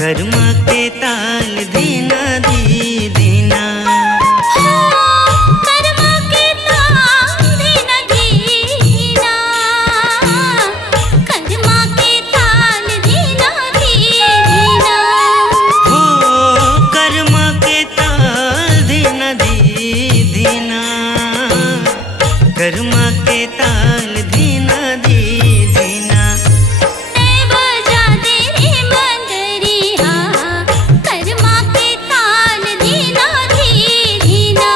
कर्मा के ताल धीना धी धीना। कर्मा के ताल धीना धीना, कर्मा के ताल धीना धीना। हो कर्मा के ताल धीना धी धीना, कर्मा के ताल धीना धी धीना। बजा दे रे मंदरिया, कर्मा के ताल धीना धीना।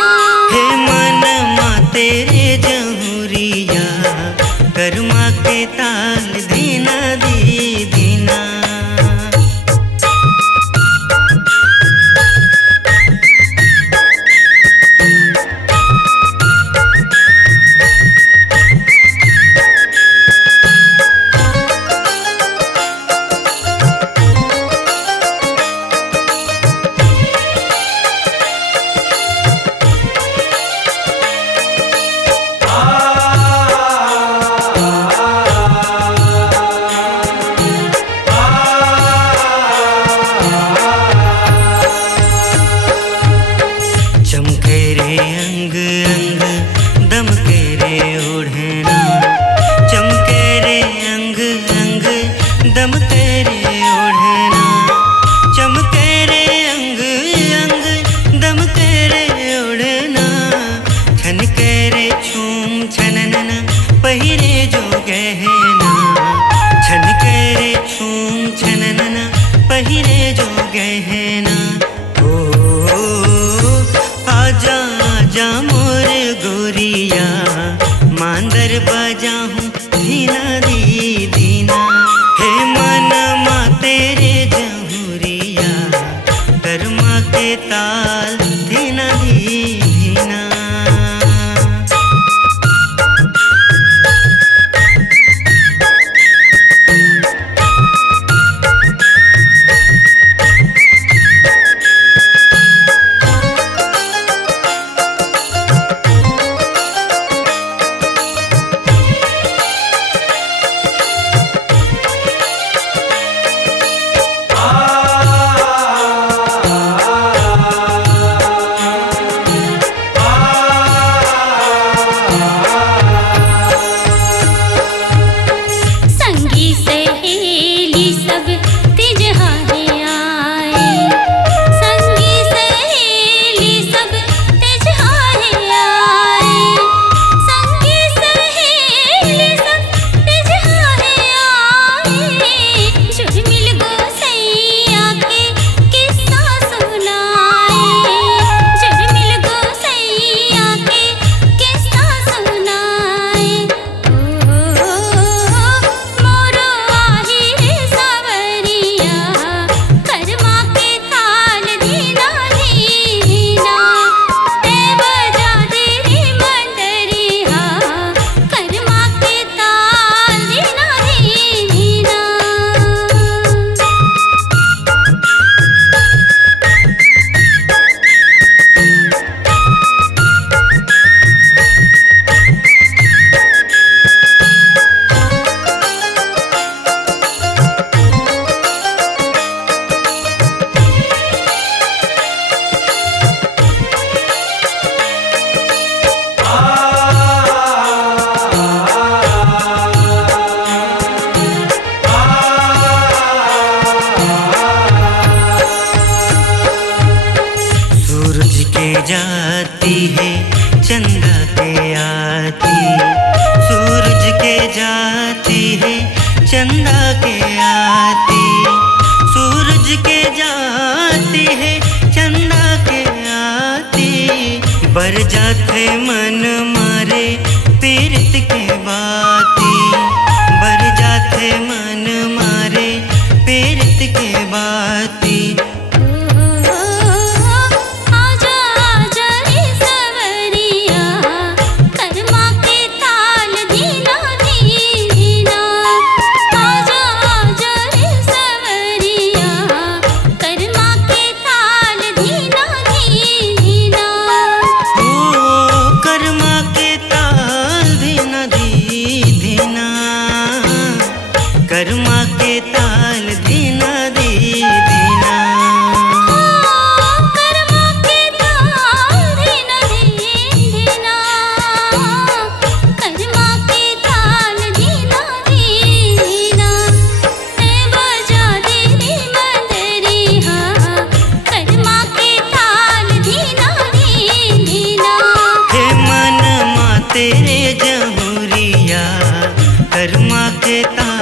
हे मन मा तेरे जहुरिया, कर्मा के ताल धीना धी धीना। चमके रे अंग अंग, दमके रे ओढ़ना। चमके रे अंग अंग, दमके रे ओढ़ना। चमके रे अंग अंग, दमके रे ओढ़ना। छनके रे छूम छननना, पहिरे जो गहना। छनके रे छूम छननना, पहिरे जो गहना। आजा आजा मोर गोरिया, मांदर बजाऊं धीना धी धीना। हे मन मा तेरे जहुरिया, कर्मा के ताल धीना धी धीना। संगी सहेली सब तिजहारे आए, संगी सहेली सब तिजहारे आए। संगी सहेली सब तिजहारे आए। झुलमिल गोसैया के किस्सा सुनाए, झुलमिल गोसैया के किस्सा सुनाए। मोरो आहिर सवरिया, कर्मा के ताल धीना धीना। बजा दे रे मंदरिया, कर्मा के ताल धीना धीना। सूरज के जाती है, चंदा के आती। सूरज के जाती है, चंदा के आती। सूरज के जाती है, चंदा के आती। बर जाते मन मारे पीरत के बाती। बर जाते मन मारे पीरत के बाती। आजा आजा रे सवरिया, कर्मा के ताल धीना धीना। आजा आजा रे सवरिया, कर्मा के ताल धीना धीना। ओ कर्मा के ताल तेरे जमुरिया कर्मा के ताल